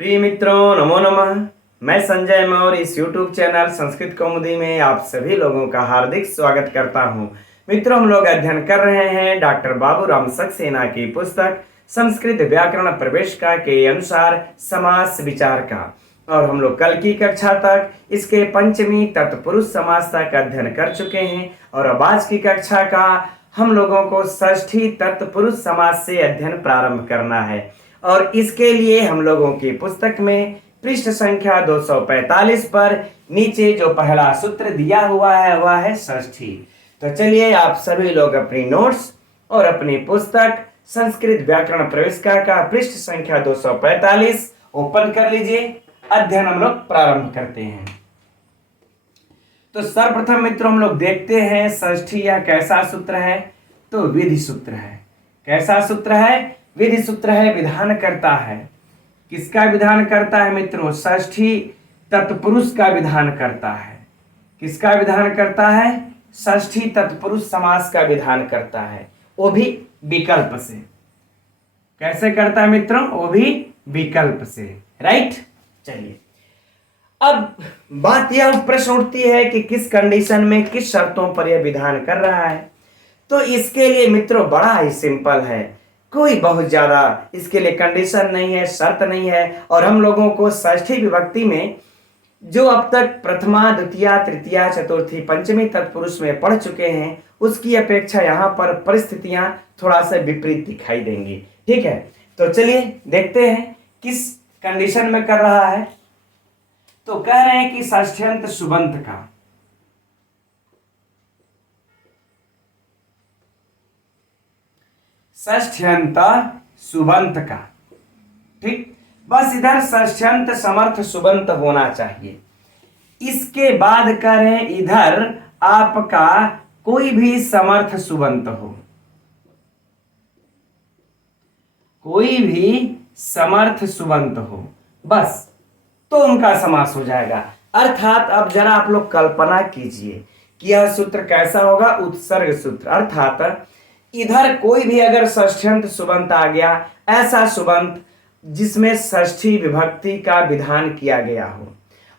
प्रिय मित्रों, नमो नमः। मैं संजय मौर्य इस YouTube चैनल संस्कृत कौमुदी में आप सभी लोगों का हार्दिक स्वागत करता हूं। मित्रों, हम लोग अध्ययन कर रहे हैं डॉक्टर बाबूराम सक्सेना की पुस्तक संस्कृत व्याकरण प्रवेशिका के अनुसार समास विचार का, और हम लोग कल की कक्षा तक इसके पंचमी तत्पुरुष समास तक अध्ययन कर चुके हैं। और अब आज की कक्षा का हम लोगों को षष्ठी तत्पुरुष समास से अध्ययन प्रारंभ करना है, और इसके लिए हम लोगों की पुस्तक में पृष्ठ संख्या 245 पर नीचे जो पहला सूत्र दिया हुआ है वह है षष्ठी। तो चलिए आप सभी लोग अपनी नोट्स और अपनी पुस्तक संस्कृत व्याकरण प्रवेशिका का पृष्ठ संख्या 245 ओपन कर लीजिए। अध्ययन हम लोग प्रारंभ करते हैं। तो सर्वप्रथम मित्रों हम लोग देखते हैं षष्ठी यह कैसा सूत्र है। तो विधि सूत्र है। कैसा सूत्र है? विधि सूत्र है, विधान करता है। किसका विधान करता है मित्रों? षष्ठी तत्पुरुष का विधान करता है। किसका विधान करता है? षष्ठी तत्पुरुष समास का विधान करता है, वो भी विकल्प से। कैसे करता है मित्रों? वो भी विकल्प से। राइट, चलिए अब बात यह प्रश्न उठती है कि किस कंडीशन में, किस शर्तों पर यह विधान कर रहा है। तो इसके लिए मित्रों बड़ा ही सिंपल है, कोई बहुत ज्यादा इसके लिए कंडीशन नहीं है, शर्त नहीं है। और हम लोगों को षष्ठी विभक्ति में जो अब तक प्रथमा, द्वितीया, तृतीया, चतुर्थी, पंचमी तत्पुरुष में पढ़ चुके हैं उसकी अपेक्षा यहाँ पर परिस्थितियां थोड़ा सा विपरीत दिखाई देंगी। ठीक है, तो चलिए देखते हैं किस कंडीशन में कर रहा है। तो कह रहे हैं कि षष्ठ्यंत सुबंत का, षष्ठ्यंत सुबंत का। ठीक, बस इधर षष्ठ्यंत समर्थ सुबंत होना चाहिए। इसके बाद करें इधर आपका कोई भी समर्थ सुबंत हो, कोई भी समर्थ सुबंत हो, बस तो उनका समास हो जाएगा। अर्थात अब जरा आप लोग कल्पना कीजिए कि यह सूत्र कैसा होगा, उत्सर्ग सूत्र। अर्थात इधर कोई भी अगर षष्ठ्यंत सुबंत आ गया, ऐसा सुबंत जिसमें षष्ठी विभक्ति का विधान किया गया हो,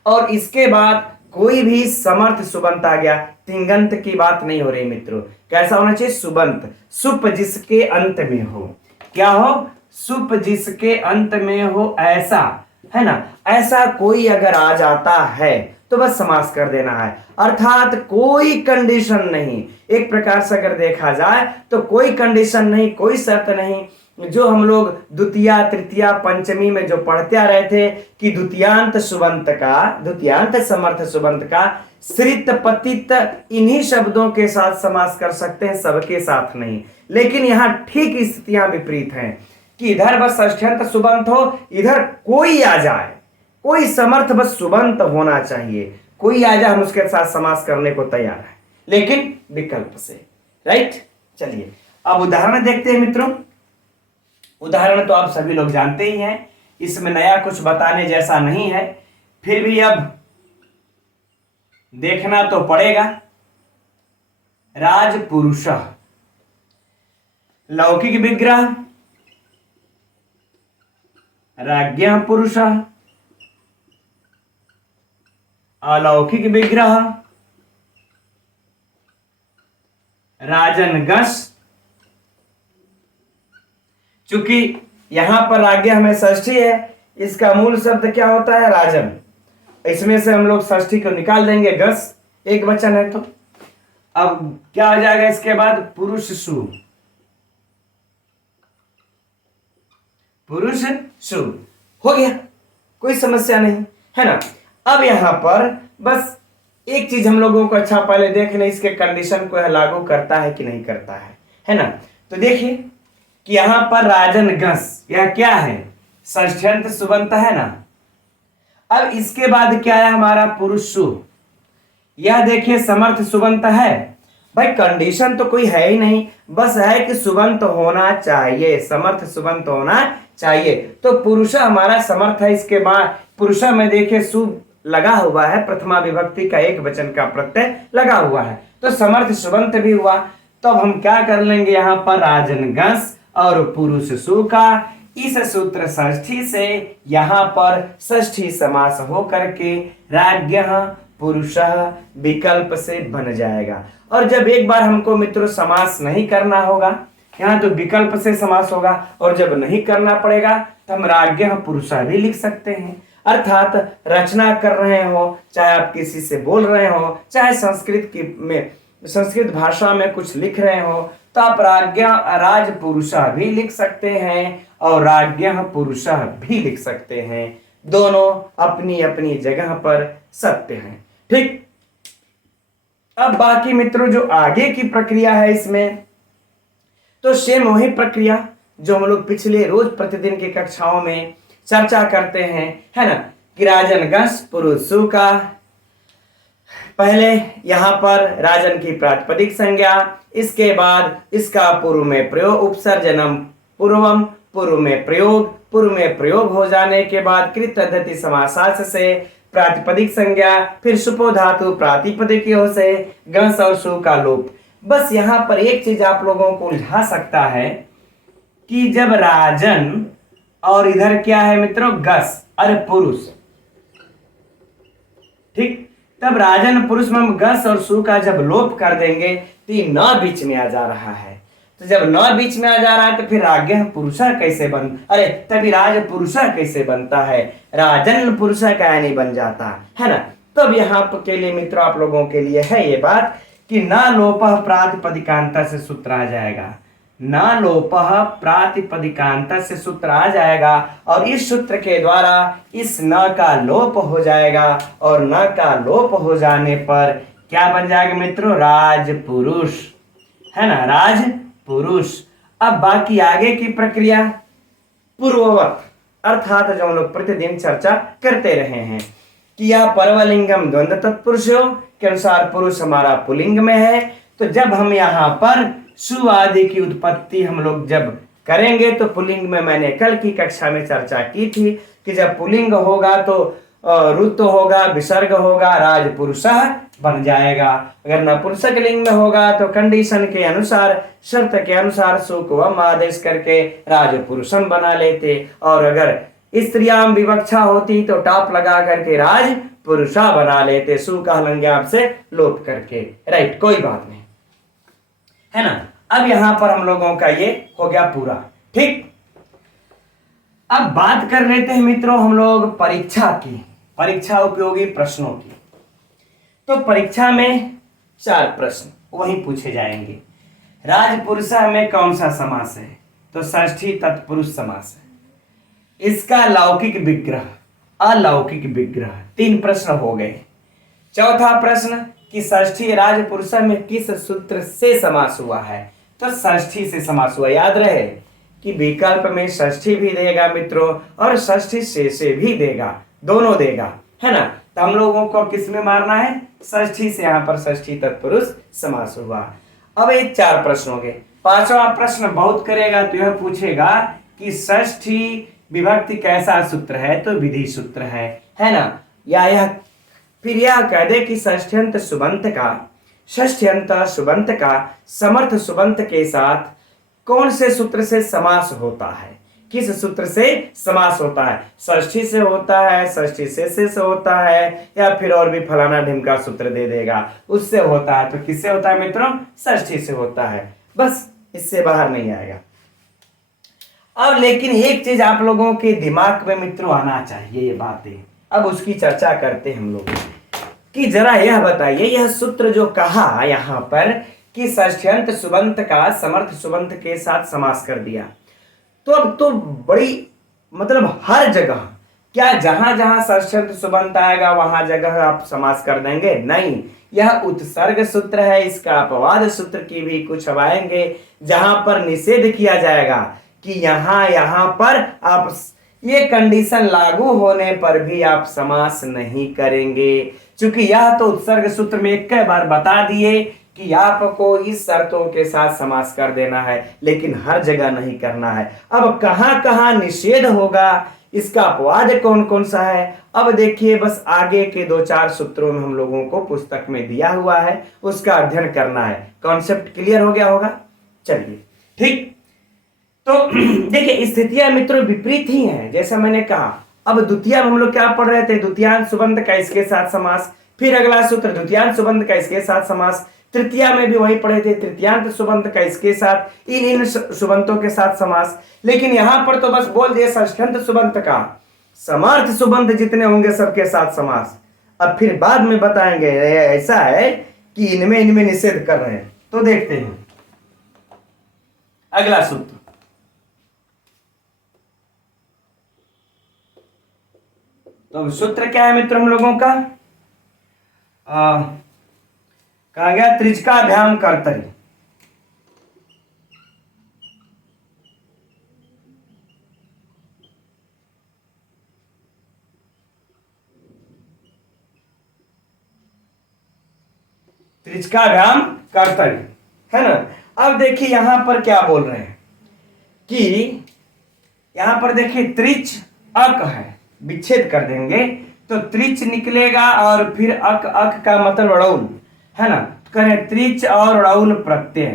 और इसके बाद कोई भी समर्थ सुबंत आ गया, तिंगंत की बात नहीं हो रही मित्रों। कैसा होना चाहिए? सुबंत, सुप जिसके अंत में हो। क्या हो? सुप जिसके अंत में हो, ऐसा है ना। ऐसा कोई अगर आ जाता है तो बस समास कर देना है। अर्थात कोई कंडीशन नहीं, एक प्रकार से अगर देखा जाए तो कोई कंडीशन नहीं, कोई शर्त नहीं। जो हम लोग द्वितीया, तृतीया, पंचमी में जो पढ़ते आ रहे थे कि द्वितीयांत सुबंत का, द्वितीयांत समर्थ सुबंत का श्रित पतित इन्हीं शब्दों के साथ समास कर सकते हैं, सबके साथ नहीं। लेकिन यहाँ ठीक स्थितियां विपरीत हैं कि इधर बस षष्ठ्यंत सुबंत हो, इधर कोई आ जाए, कोई समर्थ बस सुबंत होना चाहिए, कोई आ जाए, हम उसके साथ समास करने को तैयार है, लेकिन विकल्प से। राइट, चलिए अब उदाहरण देखते हैं मित्रों। उदाहरण तो आप सभी लोग जानते ही हैं, इसमें नया कुछ बताने जैसा नहीं है, फिर भी अब देखना तो पड़ेगा। राजपुरुष, लौकिक विग्रह, राज्ञः पुरुष, अलौकिक विग्रह, राजनगस। चूंकि यहां पर राज्ञ में षष्ठी है, इसका मूल शब्द क्या होता है? राजन। इसमें से हम लोग षष्ठी को निकाल देंगे, गस एक वचन है। तो अब क्या हो जाएगा इसके बाद? पुरुष सु, पुरुष सु हो गया, कोई समस्या नहीं है ना। अब यहां पर बस एक चीज हम लोगों को अच्छा पहले देख लें, इसके कंडीशन को यह लागू करता है कि नहीं करता है ना। तो देखिए कि यहां पर राजन गस, यह क्या है? षष्ठ्यंत सुबंत है ना। अब इसके बाद क्या है हमारा? पुरुष सु, यह देखिए समर्थ सुबंत है। भाई कंडीशन तो कोई है ही नहीं, बस है कि सुबंत होना चाहिए, समर्थ सुबंत होना चाहिए। तो पुरुष हमारा समर्थ है। इसके बाद पुरुष में देखिए सु लगा हुआ है, प्रथमा विभक्ति का एक वचन का प्रत्यय लगा हुआ है, तो समर्थ सुबंत भी हुआ। तो अब हम क्या कर लेंगे यहाँ पर? राजनगस और पुरुष सु का इस सूत्र षष्ठी से यहाँ पर षष्ठी समास हो करके राज्ञः पुरुषः विकल्प से बन जाएगा। और जब एक बार हमको मित्रों समास नहीं करना होगा, यहाँ तो विकल्प से समास होगा, और जब नहीं करना पड़ेगा तो हम राज्ञः पुरुषः भी लिख सकते हैं। अर्थात रचना कर रहे हो, चाहे आप किसी से बोल रहे हो, चाहे संस्कृत भाषा में कुछ लिख रहे हो, तो आप राज पुरुषः भी लिख सकते हैं और राज्ञः पुरुषः भी लिख सकते हैं। दोनों अपनी अपनी जगह पर सत्य हैं। ठीक, अब बाकी मित्रों जो आगे की प्रक्रिया है इसमें, तो सेम वही प्रक्रिया जो हम लोग पिछले रोज प्रतिदिन की कक्षाओं में चर्चा करते हैं, है ना, कि राजन गस पुरुष सु का, पहले यहां पर राजन की प्रातिपदिक संज्ञा, इसके बाद इसका पूर्व में प्रयोग, उपसर्जनम पूर्वम, पूर्व में प्रयोग हो जाने के बाद कृत पद्धति समासास से प्रातिपदिक संज्ञा, फिर सुपो धातु प्रातिपदिकों से गस और सु का लोप। बस यहां पर एक चीज आप लोगों को उलझा सकता है कि जब राजन और इधर क्या है मित्रों गस, अरे पुरुष, ठीक, तब राजन पुरुष में हम गस और सु का जब लोप कर देंगे तो ये न बीच में आ जा रहा है। तो जब न बीच में आ जा रहा है तो फिर राज्ञः पुरुषः कैसे अरे तभी राज पुरुषः कैसे बनता है, राजन पुरुषः क्या नहीं बन जाता है ना। तब यहाँ के लिए मित्रों आप लोगों के लिए है ये बात कि न लोपः प्रातिपदिकांत से सूत्र आ जाएगा, न लोपः प्रातिपदिकांत से सूत्र आ जाएगा, और इस सूत्र के द्वारा इस न का लोप हो जाएगा, और न का लोप हो जाने पर क्या बन जाएगा मित्रों, राजपुरुष, है ना, राजपुरुष। अब बाकी आगे की प्रक्रिया पूर्ववत, अर्थात जो हम लोग प्रतिदिन चर्चा करते रहे हैं कि यह परवलिंगम द्वंद्व तत्पुरुषों के अनुसार पुरुष हमारा पुलिंग में है। तो जब हम यहाँ पर सु आदि की उत्पत्ति हम लोग जब करेंगे तो पुलिंग में मैंने कल की कक्षा में चर्चा की थी कि जब पुलिंग होगा तो ऋतु होगा, विसर्ग होगा, राजपुरुषः बन जाएगा। अगर नपुंसक लिंग में होगा तो कंडीशन के अनुसार, शर्त के अनुसार सु को हम आदेश करके राजपुरुषम बना लेते, और अगर स्त्रियां विवक्षा होती तो टॉप लगा करके राजपुरुषा बना लेते, सु का लेंगे आपसे लोप करके, राइट, कोई बात नहीं, है ना। अब यहां पर हम लोगों का ये हो गया पूरा, ठीक। अब बात कर लेते हैं मित्रों हम लोग परीक्षा की, परीक्षा उपयोगी प्रश्नों की। तो परीक्षा में 4 प्रश्न वही पूछे जाएंगे। राजपुरुषः में कौन सा समास है, तो षष्ठी तत्पुरुष समास है। इसका लौकिक विग्रह, अलौकिक विग्रह, 3 प्रश्न हो गए। चौथा प्रश्न कि षष्ठी राजपुरुषः में किस सूत्र से समास हुआ है, तो षष्ठी से समास हुआ। याद रहे कि विकल्प में षष्ठी भी देगा मित्रों और षष्ठी से भी देगा, दोनों देगा, है ना। तो हम लोगों को किस में मारना है, षष्ठी से, यहाँ पर षष्ठी तत्पुरुष समास हुआ। अब ये 4 प्रश्न हो गए। 5वां प्रश्न बहुत करेगा तो यह पूछेगा कि षष्ठी विभक्ति कैसा सूत्र है, तो विधि सूत्र है ना। या यह फिर यह कह दे कि षष्ठ्यंत सुबंत का समर्थ सुबंत के साथ कौन से सूत्र से समास होता है, किस सूत्र से समास होता है, षष्ठी से होता है, षष्ठी से होता है, या फिर और भी फलाना ढिमका सूत्र दे देगा उससे होता है। तो किससे होता है मित्रों, षष्ठी से होता है, बस इससे बाहर नहीं आएगा। अब लेकिन एक चीज आप लोगों के दिमाग में मित्रों आना चाहिए, ये बातें अब उसकी चर्चा करते हैं हम लोग कि जरा यह बताइए, यह सूत्र जो कहा यहाँ पर कि षष्ठ्यंत सुबंत का समर्थ सुबंत के साथ समास कर दिया, तो अब तो बड़ी मतलब हर जगह क्या जहां जहां षष्ठ्यंत सुबंत आएगा वहां जगह आप समास कर देंगे, नहीं, यह उत्सर्ग सूत्र है। इसका अपवाद सूत्र की भी कुछ अब आएंगे जहां पर निषेध किया जाएगा कि यहाँ पर आप ये कंडीशन लागू होने पर भी आप समास नहीं करेंगे, क्योंकि यह तो उत्सर्ग सूत्र में एक बार बता दिए कि आपको इस शर्तों के साथ समास कर देना है, लेकिन हर जगह नहीं करना है। अब कहां कहां निषेध होगा, इसका अपवाद कौन कौन सा है, अब देखिए बस आगे के 2-4 सूत्रों में हम लोगों को पुस्तक में दिया हुआ है, उसका अध्ययन करना है। कॉन्सेप्ट क्लियर हो गया होगा, चलिए ठीक। तो देखिए स्थितियां मित्रों विपरीत ही हैं, जैसा मैंने कहा। अब द्वितीय में हम लोग क्या पढ़ रहे थे, द्वितीयांश सुबंध का इसके साथ समास, फिर अगला सूत्र द्वितीयांश सुबंध का इसके साथ समास, तृतीया में भी वही पढ़े थे, तृतीयांत सुबंध का इसके साथ, इन सुबंतों के साथ समास। लेकिन यहां पर तो बस बोल दिए षष्ठ्यंत सुबंत का समार्थ सुबंध जितने होंगे सबके साथ समास। अब फिर बाद में बताएंगे ऐसा है कि इनमें इनमें निषेध कर रहे हैं। तो देखते हैं अगला सूत्र। तो सूत्र क्या है मित्र हम लोगों का, कहा गया त्रिज्काभ्याम कर्तरी। त्रिज्काभ्याम कर्तरी है ना। अब देखिए यहां पर क्या बोल रहे हैं कि यहां पर देखिए त्रिच अक है, विच्छेद कर देंगे तो त्रिच निकलेगा और फिर अक, अक का मतलब अड़ौल है ना। तो करें त्रिच और अड़ौल प्रत्यय,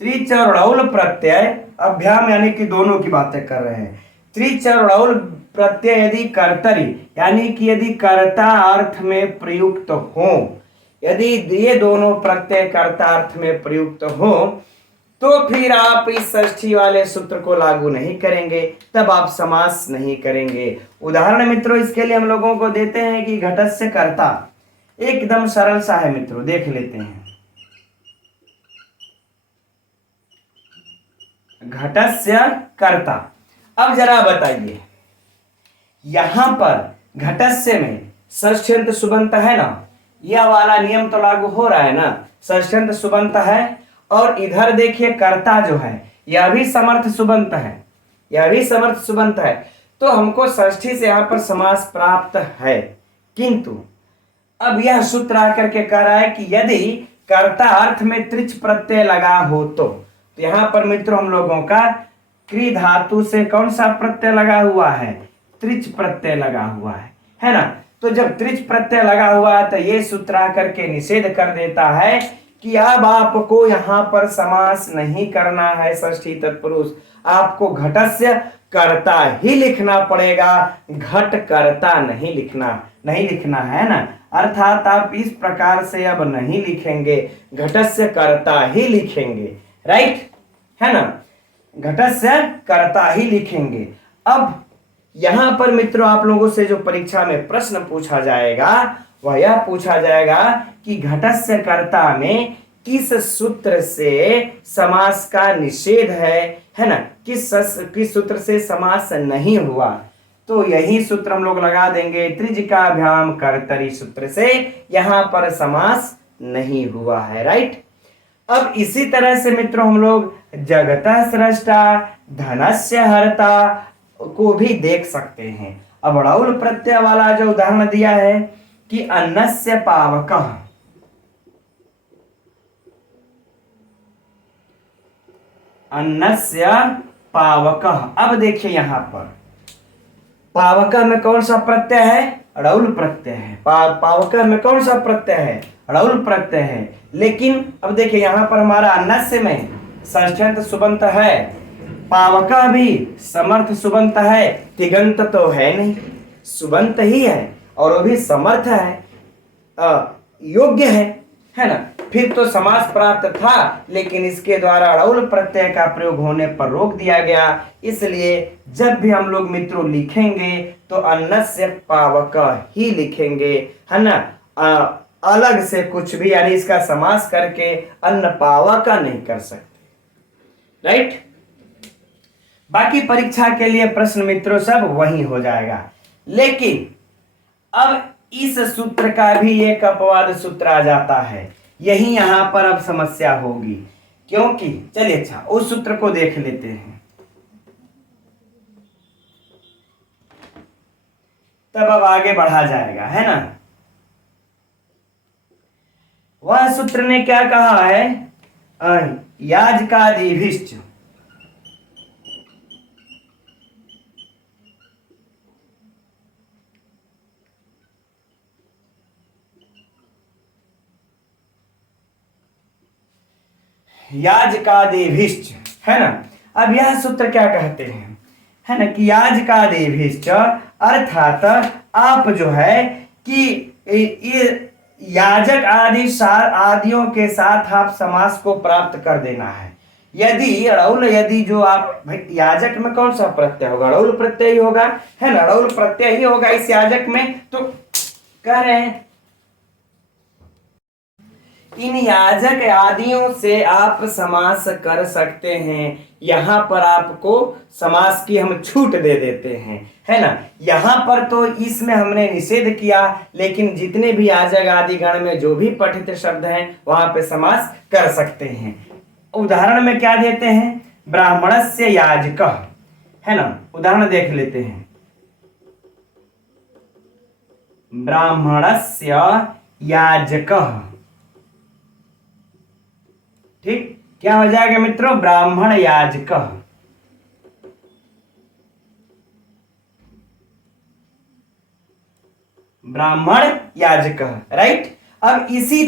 त्रिच और अड़ौल प्रत्यय अभ्याम यानी कि दोनों की बातें कर रहे हैं। त्रिच और अड़ौल प्रत्यय यदि कर्तरी यानी कि यदि कर्ता अर्थ में प्रयुक्त हो, यदि ये दोनों प्रत्यय कर्ता अर्थ में प्रयुक्त हो तो फिर आप इस षष्ठी वाले सूत्र को लागू नहीं करेंगे, तब आप समास नहीं करेंगे। उदाहरण मित्रों इसके लिए हम लोगों को देते हैं कि घटस्य कर्ता, एकदम सरल सा है मित्रों, देख लेते हैं। घटस्य कर्ता, अब जरा बताइए यहां पर घटस्य में षष्ठ्यंत सुबंत है ना, यह वाला नियम तो लागू हो रहा है ना, षष्ठ्यंत सुबंत है। और इधर देखिए कर्ता जो है यह भी समर्थ सुबंत है, यह भी समर्थ सुबंत है। तो हमको षष्ठी से यहां पर समास प्राप्त है। किंतु अब यह सूत्र आकर के कह रहा है कि यदि कर्ता अर्थ में त्रिच प्रत्यय लगा हो तो यहां पर मित्रों हम लोगों का क्री धातु से कौन सा प्रत्यय लगा हुआ है, त्रिच प्रत्यय लगा हुआ है ना। तो जब त्रिच प्रत्यय लगा हुआ है तो ये सूत्र आकर के निषेध कर देता है कि अब आपको यहां पर समास नहीं करना है षष्ठी तत्पुरुष, आपको घटस्य कर्ता ही लिखना पड़ेगा, घट कर्ता नहीं लिखना है ना। अर्थात आप इस प्रकार से अब नहीं लिखेंगे, घटस्य कर्ता ही लिखेंगे, राइट है ना, घटस्य कर्ता ही लिखेंगे। अब यहां पर मित्रों आप लोगों से जो परीक्षा में प्रश्न पूछा जाएगा वह यह पूछा जाएगा कि घटस्य कर्ता में किस सूत्र से समास का निषेध है ना, किस सूत्र से समास नहीं हुआ। तो यही सूत्र हम लोग लगा देंगे, त्रिज्काभ्याम कर्तरी सूत्र से यहां पर समास नहीं हुआ है, राइट। अब इसी तरह से मित्रों हम लोग जगतः स्रष्टा धनस्य हर्ता को भी देख सकते हैं। अब अड़ौल प्रत्यय वाला जो उदाहरण दिया है कि अन्नस्य पावकः, अन्नस्य पावकः। अब देखिए यहां पर पावकः में कौन सा प्रत्यय है, अड़ौल प्रत्यय है। पावकः में कौन सा प्रत्यय है, अड़ौल प्रत्यय है। लेकिन अब देखिए यहां पर हमारा अन्नस्य में षष्ठ्यंत सुबंत है, पावकः भी समर्थ सुबंत है, तिगंत तो है नहीं, सुबंत ही है और वो भी समर्थ है, योग्य है ना। फिर तो समास प्राप्त था, लेकिन इसके द्वारा अड़ौल प्रत्यय का प्रयोग होने पर रोक दिया गया। इसलिए जब भी हम लोग मित्रों लिखेंगे तो अन्नस्य पावकः ही लिखेंगे, है ना, अलग से कुछ भी यानी इसका समास करके अन्न पावकः नहीं कर सकते, राइट। बाकी परीक्षा के लिए प्रश्न मित्रों सब वही हो जाएगा। लेकिन अब इस सूत्र का भी एक अपवाद सूत्र आ जाता है, यही यहां पर अब समस्या होगी। क्योंकि चलिए अच्छा उस सूत्र को देख लेते हैं, तब अब आगे बढ़ा जाएगा, है ना। वह सूत्र ने क्या कहा है, याजकादिभिश्च याजकादिभिश्च है ना। अब यह सूत्र क्या कहते हैं, है ना, कि याजकादिभिश्च, अर्थात आप जो है कि ये याजक आदियों के साथ आप समास को प्राप्त कर देना है। यदि अड़ौल, यदि जो आप भाई याजक में कौन सा प्रत्यय होगा, अड़ौल प्रत्यय ही होगा, है ना, अड़ौल प्रत्यय ही होगा इस याजक में। तो कह रहे हैं इन याजक आदियों से आप समास कर सकते हैं। यहां पर आपको समास की हम छूट दे देते हैं, है ना। यहां पर तो इसमें हमने निषेध किया, लेकिन जितने भी याजक आदि गण में जो भी पठित शब्द हैं वहां पे समास कर सकते हैं। उदाहरण में क्या देते हैं, ब्राह्मणस्य याजकः, है ना, उदाहरण देख लेते हैं। ब्राह्मणस्य याजकः, ठीक, क्या हो जाएगा मित्रों, ब्राह्मण याजकः। ब्राह्मण याजकः, राइट। अब इसी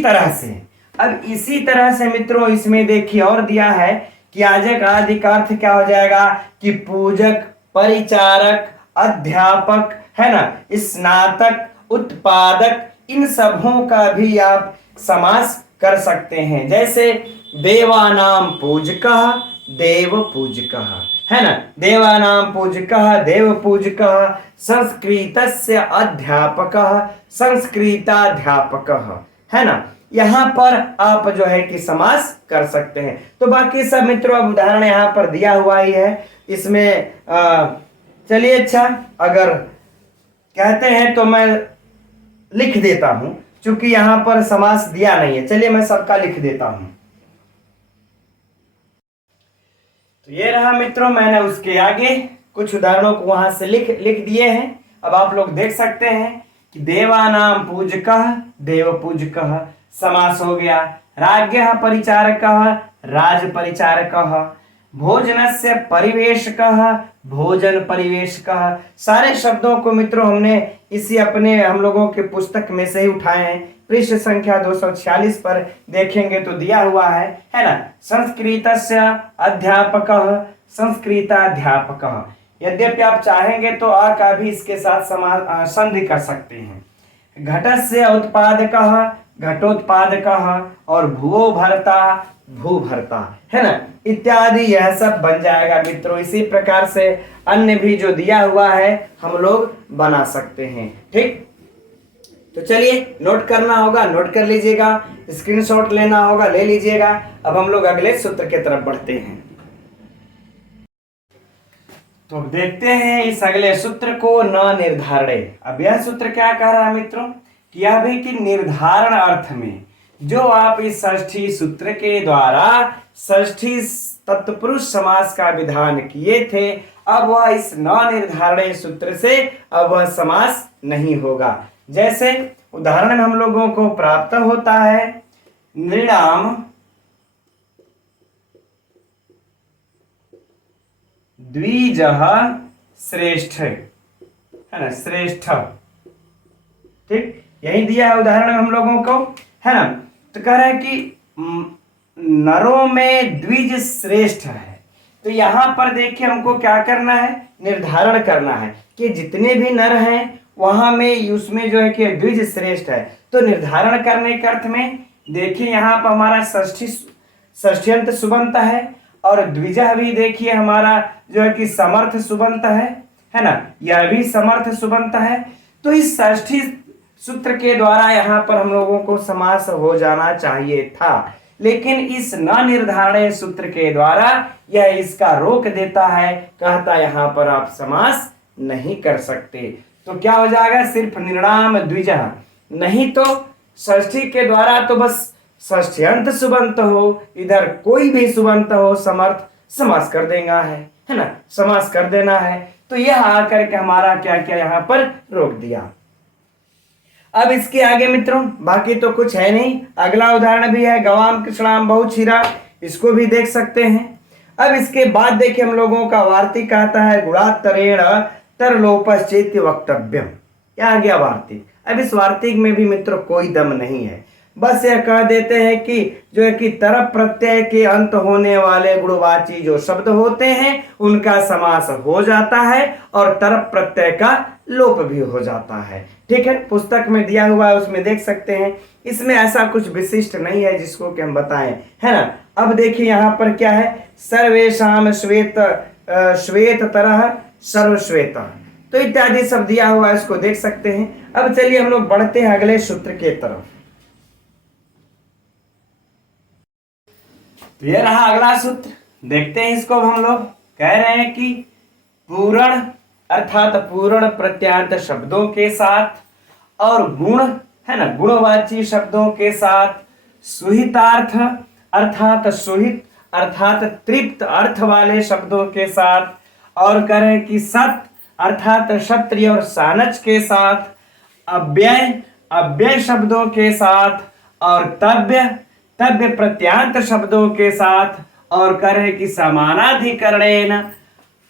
तरह से मित्रों इसमें देखिए और दिया है कि याजक आदि का अर्थ क्या हो जाएगा कि पूजक, परिचारक, अध्यापक, है ना, स्नातक, उत्पादक, इन सबों का भी आप समास कर सकते हैं। जैसे देवानाम पूजकः, देव पूजकः, है ना, देवानाम पूजकः, देव पूजकः, संस्कृतस्य अध्यापकः, संस्कृताध्यापकः, है ना। यहां पर आप जो है कि समास कर सकते हैं। तो बाकी सब मित्रों अब उदाहरण यहां पर दिया हुआ ही है इसमें। चलिए, अच्छा, अगर कहते हैं तो मैं लिख देता हूं, क्योंकि यहां पर समास दिया नहीं है। चलिए मैं सबका लिख देता हूं। तो ये रहा मित्रों, मैंने उसके आगे कुछ उदाहरणों को वहां से लिख दिए हैं। अब आप लोग देख सकते हैं कि देवानाम पूजकः, देव पूजकः समास हो गया। राज्ञः परिचारकः, राज परिचारकः। भोजनस्य परिवेशकः, भोजन परिवेशकः। सारे शब्दों को मित्रों हमने इसी अपने हम लोगों के पुस्तक में से ही उठाए हैं। पृष्ठ संख्या 246 पर देखेंगे तो दिया हुआ है ना। संस्कृतस्य अध्यापकः, संस्कृताध्यापकः। यद्यपि आप चाहेंगे तो आ का भी इसके साथ संधि कर सकते हैं। घटस्य उत्पादकः, घटोत्पादकः। और भुवो भर्ता, भूभर्ता, है ना, इत्यादि यह सब बन जाएगा मित्रों। इसी प्रकार से अन्य भी जो दिया हुआ है हम लोग बना सकते हैं, ठीक। तो चलिए नोट करना होगा, नोट कर लीजिएगा, स्क्रीनशॉट लेना होगा, ले लीजिएगा। अब हम लोग अगले सूत्र की तरफ बढ़ते हैं। तो अब देखते हैं इस अगले सूत्र को, न निर्धारणे। अब यह सूत्र क्या कह रहा है मित्रों, कि यह भी कि निर्धारण अर्थ में जो आप इस षष्ठी सूत्र के द्वारा षष्ठी तत्पुरुष समास का विधान किए थे, अब वह इस न निर्धारणे सूत्र से अब वह समास नहीं होगा। जैसे उदाहरण में हम लोगों को प्राप्त होता है नृणाम द्विजः श्रेष्ठ, है ना, श्रेष्ठ, ठीक, यही दिया है उदाहरण में हम लोगों को, है ना। तो कह रहा है कि नरों में द्विज श्रेष्ठ है। तो यहां पर देखिए हमको क्या करना है, निर्धारण करना है कि जितने भी नर हैं वहां में उसमें जो है कि द्विज श्रेष्ठ है। तो निर्धारण करने के अर्थ में देखिए यहां पर हमारा षष्ठ्यंत सुबंत है, और द्विजा भी देखिए हमारा जो है कि समर्थ सुबंत है ना, यह भी समर्थ सुबंत है। तो इस षष्ठी सूत्र के द्वारा यहाँ पर हम लोगों को समास हो जाना चाहिए था, लेकिन इस न निर्धारण सूत्र के द्वारा यह इसका रोक देता है, कहता यहाँ पर आप समास नहीं कर सकते। तो क्या हो जाएगा, सिर्फ निर्णाम द्विजः, नहीं तो षष्ठी के द्वारा तो बस षष्ठ्यंत सुबंत हो, इधर कोई भी सुबंत हो समर्थ समास कर देना है ना, समास कर देना है। तो यह आकर के हमारा क्या क्या यहाँ पर रोक दिया। अब इसके आगे मित्रों बाकी तो कुछ है नहीं। अगला उदाहरण भी है गवाम कृष्णाम बहुछिरा, इसको भी देख सकते हैं। अब इसके बाद देखिए हम लोगों का वार्तिक आता है गुणात्तरेण तरलोपश्चेत्य वक्तव्यम। क्या आ गया वार्तिक। अब इस वार्तिक में भी मित्रों कोई दम नहीं है। बस यह कह देते हैं कि जो है कि तरप प्रत्यय के अंत होने वाले गुणवाची जो शब्द होते हैं उनका समास हो जाता है और तरप प्रत्यय का लोप भी हो जाता है। ठीक है, पुस्तक में दिया हुआ है उसमें देख सकते हैं। इसमें ऐसा कुछ विशिष्ट नहीं है जिसको कि हम बताएं, है ना। अब देखिए यहाँ पर क्या है, सर्वेशाम श्वेत श्वेत तरह सर्वश्वेत, तो इत्यादि सब दिया हुआ है, इसको देख सकते हैं। अब चलिए हम लोग बढ़ते हैं अगले सूत्र के तरफ। तो ये रहा अगला सूत्र, देखते हैं इसको। हम लोग कह रहे हैं कि पूर्ण अर्थात पूर्ण प्रत्यांत शब्दों के साथ और गुण, है ना, गुणवाची शब्दों के साथ सुहितार्थ अर्थात सुहित अर्थात तृप्त अर्थ वाले शब्दों के साथ, और करें कि सत अर्थात क्षत्रिय और सानच के साथ, अव्यय अव्यय शब्दों के साथ, और तव्य तव्य प्रत्यांत शब्दों के साथ, और करें कि समानाधिकरणेन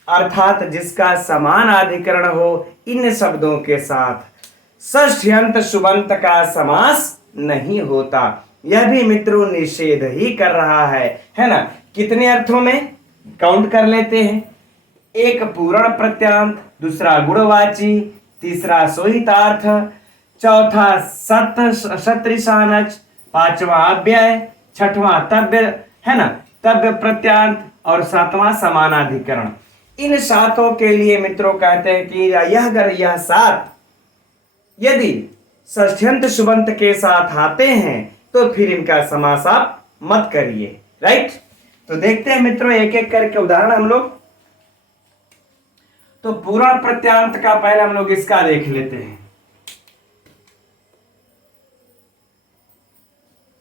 अर्थात जिसका समान अधिकरण हो इन शब्दों के साथ षष्ठ्यंत सुबंत का समास नहीं होता। यह भी मित्रों निषेध ही कर रहा है ना। कितने अर्थों में काउंट कर लेते हैं, एक पूर्ण प्रत्यांत, दूसरा गुणवाची, तीसरा सोहितार्थ, चौथा सत क्षत्रिसानच, पांचवा अव्यय, छठवां तव्य, है ना, तव्य प्रत्यांत, और सातवां समानाधिकरण। इन सातों के लिए मित्रों कहते हैं कि यह सात यदि षष्ठ्यंत सुबंत के साथ आते हैं तो फिर इनका समास आप मत करिए। राइट, तो देखते हैं मित्रों एक एक करके उदाहरण हम लोग। तो पूर्ण प्रत्यांत का पहले हम लोग इसका देख लेते हैं।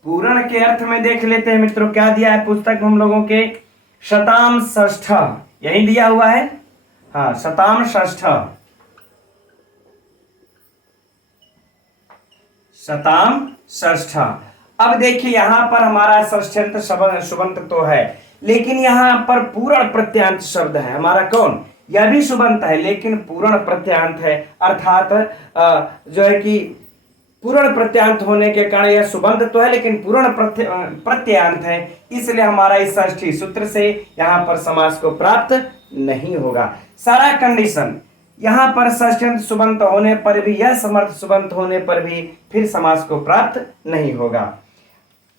पूर्ण के अर्थ में देख लेते हैं मित्रों, क्या दिया है पुस्तक में हम लोगों के, शताम षष्ठ, यही दिया हुआ है, हाँ, शताम षष्ठ, शताम षष्ठ। अब देखिए यहां पर हमारा षष्ठ्यंत सुबंत तो है, लेकिन यहां पर पूर्ण प्रत्यांत शब्द है हमारा, कौन, यह भी सुबंत है लेकिन पूर्ण प्रत्यांत है, अर्थात जो है कि पूर्ण प्रत्यांत होने के कारण यह सुबंत तो है लेकिन पूर्ण प्रत्यांत है, इसलिए हमारा इस षष्ठी सूत्र से यहां पर समास को प्राप्त नहीं होगा। सारा कंडीशन यहां पर षष्ठ्यंत सुबंत होने पर भी, यह समर्थ सुबंत होने पर भी फिर समास को प्राप्त नहीं होगा।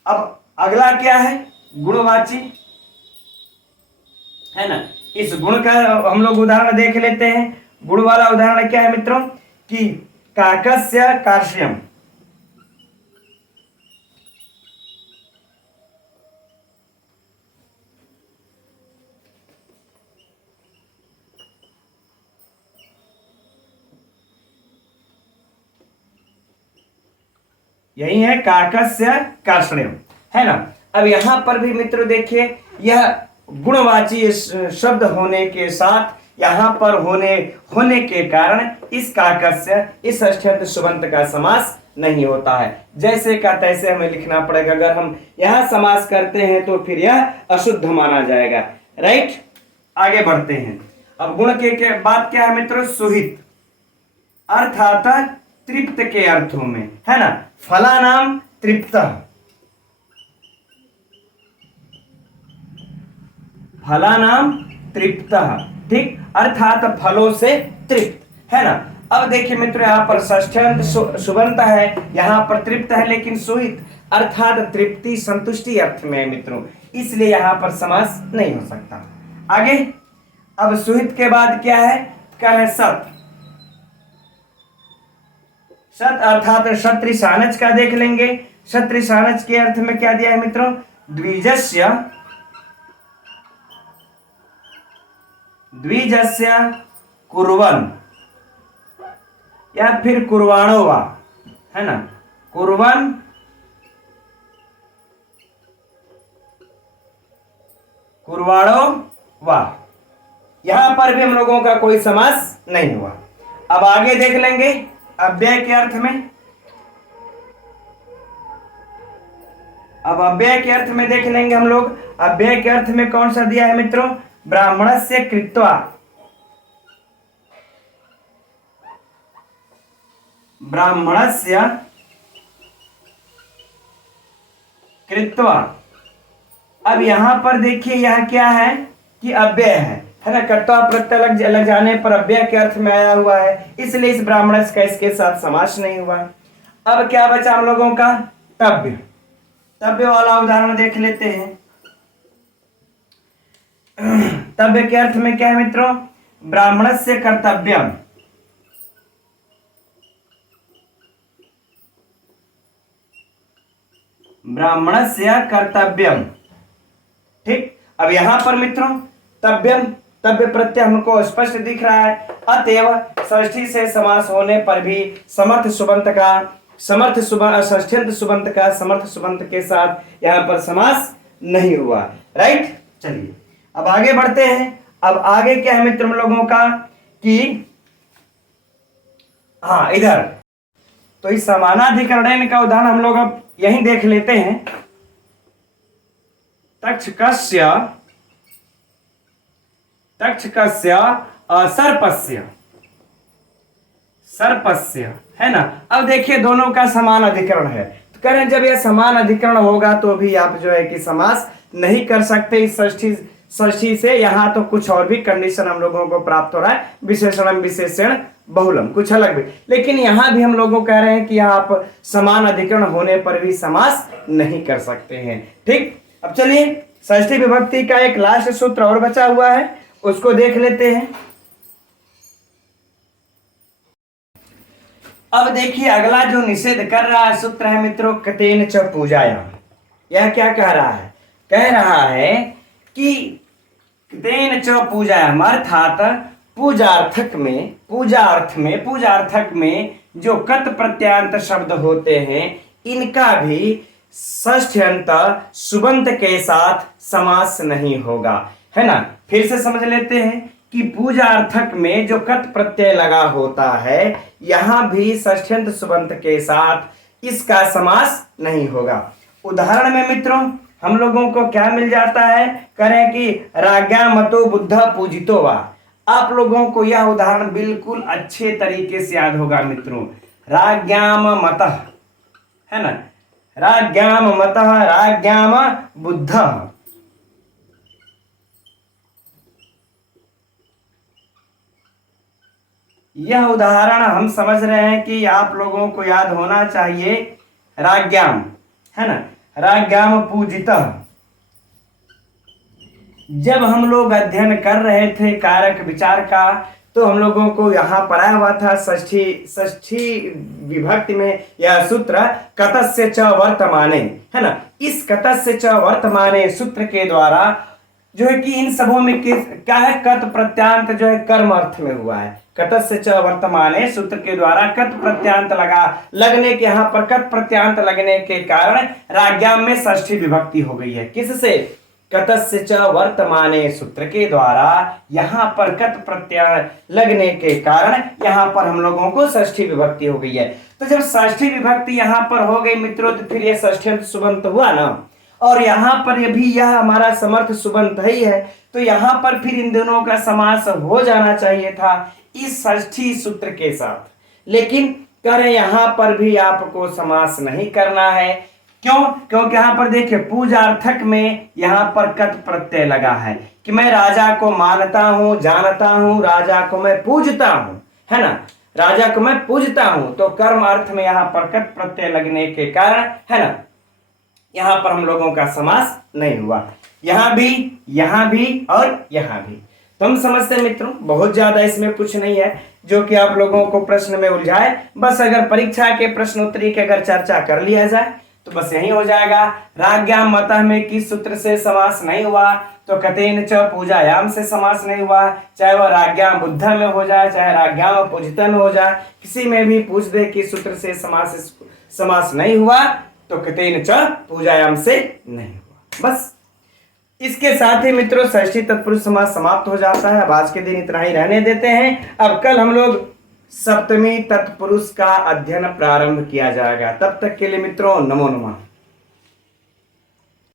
अब अगला क्या है, गुणवाची, है ना। इस गुण का हम लोग उदाहरण देख लेते हैं। गुण वाला उदाहरण क्या है मित्रों, कि काकस्य काश्यम, यही है काकस्य कार्ष्ण्यम, है ना। अब यहां पर भी मित्र देखिए, यह गुणवाची शब्द होने के साथ यहां पर होने के कारण इस काकस्य इस षष्ठ्यंत सुबंत का समास नहीं होता है। जैसे का तैसे हमें लिखना पड़ेगा, अगर हम यहां समास करते हैं तो फिर यह अशुद्ध माना जाएगा। राइट, आगे बढ़ते हैं। अब गुण के बाद क्या है मित्रों, सुहित अर्थात तृप्त के अर्थों में, है ना। फलानाम तृप्त, फलानाम तृप्त, ठीक, अर्थात फलों से तृप्त, है ना। अब देखिए मित्रों यहां पर षष्ठ्यंत सुबंत है, यहां पर तृप्त है लेकिन सुहित अर्थात तृप्ति संतुष्टि अर्थ में है मित्रों, इसलिए यहां पर समास नहीं हो सकता। आगे, अब सुहित के बाद क्या है सत, सत अर्थात क्षत्रि सानच का देख लेंगे। क्षत्रि सानच के अर्थ में क्या दिया है मित्रों, द्विजस्य कुर्वन् या फिर कुर्वाणो वा, है ना, कुर्वन् कुर्वाणो वा, यहां पर भी हम लोगों का कोई समास नहीं हुआ। अब आगे देख लेंगे अव्यय के अर्थ में। अब अव्यय के अर्थ में देख लेंगे हम लोग, अव्यय के अर्थ में कौन सा दिया है मित्रों, ब्राह्मणस्य कृत्वा, ब्राह्मणस्य कृत्वा। अब यहां पर देखिए यह क्या है कि अव्यय है ना, कर्ता प्रत्यय लग जाने पर अव्यय के अर्थ में आया हुआ है, इसलिए इस ब्राह्मणस का इसके साथ समास नहीं हुआ। अब क्या बचा हम लोगों का, तव्य। तव्य वाला उदाहरण देख लेते हैं। तव्य के अर्थ में क्या है मित्रों, ब्राह्मणस्य कर्तव्यम। ब्राह्मणस्य कर्तव्यम, ठीक। अब यहां पर मित्रों तव्यम, तव्य प्रत्यय हमको स्पष्ट दिख रहा है, अतएव षष्ठी से समास होने पर भी समर्थ सुबंत का षष्ठ्यंत सुबंत का समर्थ सुबंत के साथ यहां पर समास नहीं हुआ। राइट, चलिए अब आगे बढ़ते हैं। अब आगे क्या है मित्र हम लोगों का कि हाँ इधर तो इस समानाधिकरण का उदाहरण हम लोग अब यहीं देख लेते हैं। तक्षकस्य सर्पस्य, सर्पस्य है ना। अब देखिए दोनों का समान अधिकरण है, तो कह रहे हैं जब यह समान अधिकरण होगा तो भी आप जो है कि समास नहीं कर सकते इस षष्ठी से। यहां तो कुछ और भी कंडीशन हम लोगों को प्राप्त हो रहा है, विशेषणम विशेषण बहुलम, कुछ अलग भी। लेकिन यहां भी हम लोगों कह रहे हैं कि आप समान अधिकरण होने पर भी समास नहीं कर सकते हैं, ठीक। अब चलिए षष्ठी विभक्ति का एक लास्ट सूत्र और बचा हुआ है, उसको देख लेते हैं। अब देखिए अगला जो निषेध कर रहा है सूत्र है मित्रों, कतेन च पूजायाम। यह क्या कह रहा है, कह रहा है कि कतेन च पूजायाम, अर्थात पूजार्थक में जो कत प्रत्यांत शब्द होते हैं इनका भी षष्ठ्यंत सुबंत के साथ समास नहीं होगा, है ना। फिर से समझ लेते हैं कि पूजार्थक में जो कत प्रत्यय लगा होता है यहां भी षष्ठ्यंत सुबंत के साथ इसका समास नहीं होगा। उदाहरण में मित्रों हम लोगों को क्या मिल जाता है, करें कि राज्ञा मतो बुद्ध पूजितो वा। आप लोगों को यह उदाहरण बिल्कुल अच्छे तरीके से याद होगा मित्रों। राज्ञाम मतः, है ना, राज्ञाम मतः राज्ञाम बुद्धः। यह उदाहरण हम समझ रहे हैं कि आप लोगों को याद होना चाहिए। राज्ञाम, है ना, राज्ञाम पूजितः। जब हम लोग अध्ययन कर रहे थे कारक विचार का तो हम लोगों को यहाँ पढ़ाया हुआ था षष्ठी विभक्ति में यह सूत्र कतस्य च वर्तमाने, है ना। इस कतस्य च वर्तमाने सूत्र के द्वारा जो है कि इन सबों में क्या है, कत प्रत्यांत जो है कर्म अर्थ में हुआ है। कतस्य च वर्तमाने सूत्र के द्वारा कत प्रत्यांत लगने के यहाँ पर कत प्रत्यांत लगने के कारण राज्ञाम में षष्ठी विभक्ति हो गई है। किससे, कतस्य च वर्तमाने सूत्र के द्वारा यहाँ पर कत प्रत्यय लगने के कारण यहाँ पर हम लोगों को षष्ठी विभक्ति हो गई है। तो जब षष्ठी विभक्ति यहाँ पर हो गई मित्रों तो फिर ये षष्ठ्यंत सुबंत हुआ ना, और यहाँ पर भी यह हमारा समर्थ सुबंत ही है, तो यहाँ पर फिर इन दोनों का समास हो जाना चाहिए था इस षष्ठी सूत्र के साथ। लेकिन कह रहे यहाँ पर भी आपको समास नहीं करना है। क्यों, क्योंकि यहाँ पर देखिए पूजार्थक में यहाँ पर कत प्रत्यय लगा है कि मैं राजा को मानता हूं, जानता हूं, राजा को मैं पूजता हूं, है ना, राजा को मैं पूजता हूं। तो कर्म अर्थ में यहाँ पर कत प्रत्यय लगने के कारण, है ना, यहाँ पर हम लोगों का समास नहीं हुआ। यहाँ भी और यहाँ भी। तो हम समझते हैं मित्रों बहुत ज्यादा इसमें कुछ नहीं है जो कि आप लोगों को प्रश्न में उलझाए। बस अगर परीक्षा के प्रश्नोत्तरी की अगर चर्चा कर लिया जाए तो बस यही हो जाएगा। राज्ञाम मतः में किस सूत्र से समास नहीं हुआ, तो कतेन च पूजायाम से समास नहीं हुआ। चाहे वह राज्ञाम बुद्ध में हो जाए, चाहे राज्ञाम पूजितन हो जाए, किसी में भी पूछ दे किस सूत्र से समास नहीं हुआ तो कतेन च पूजायाम से नहीं हुआ। बस इसके साथ ही मित्रों षष्ठी तत्पुरुष समास समाप्त हो जाता है। अब आज के दिन इतना ही रहने देते हैं। अब कल हम लोग सप्तमी तत्पुरुष का अध्ययन प्रारंभ किया जाएगा। तब तक के लिए मित्रों नमो नमः।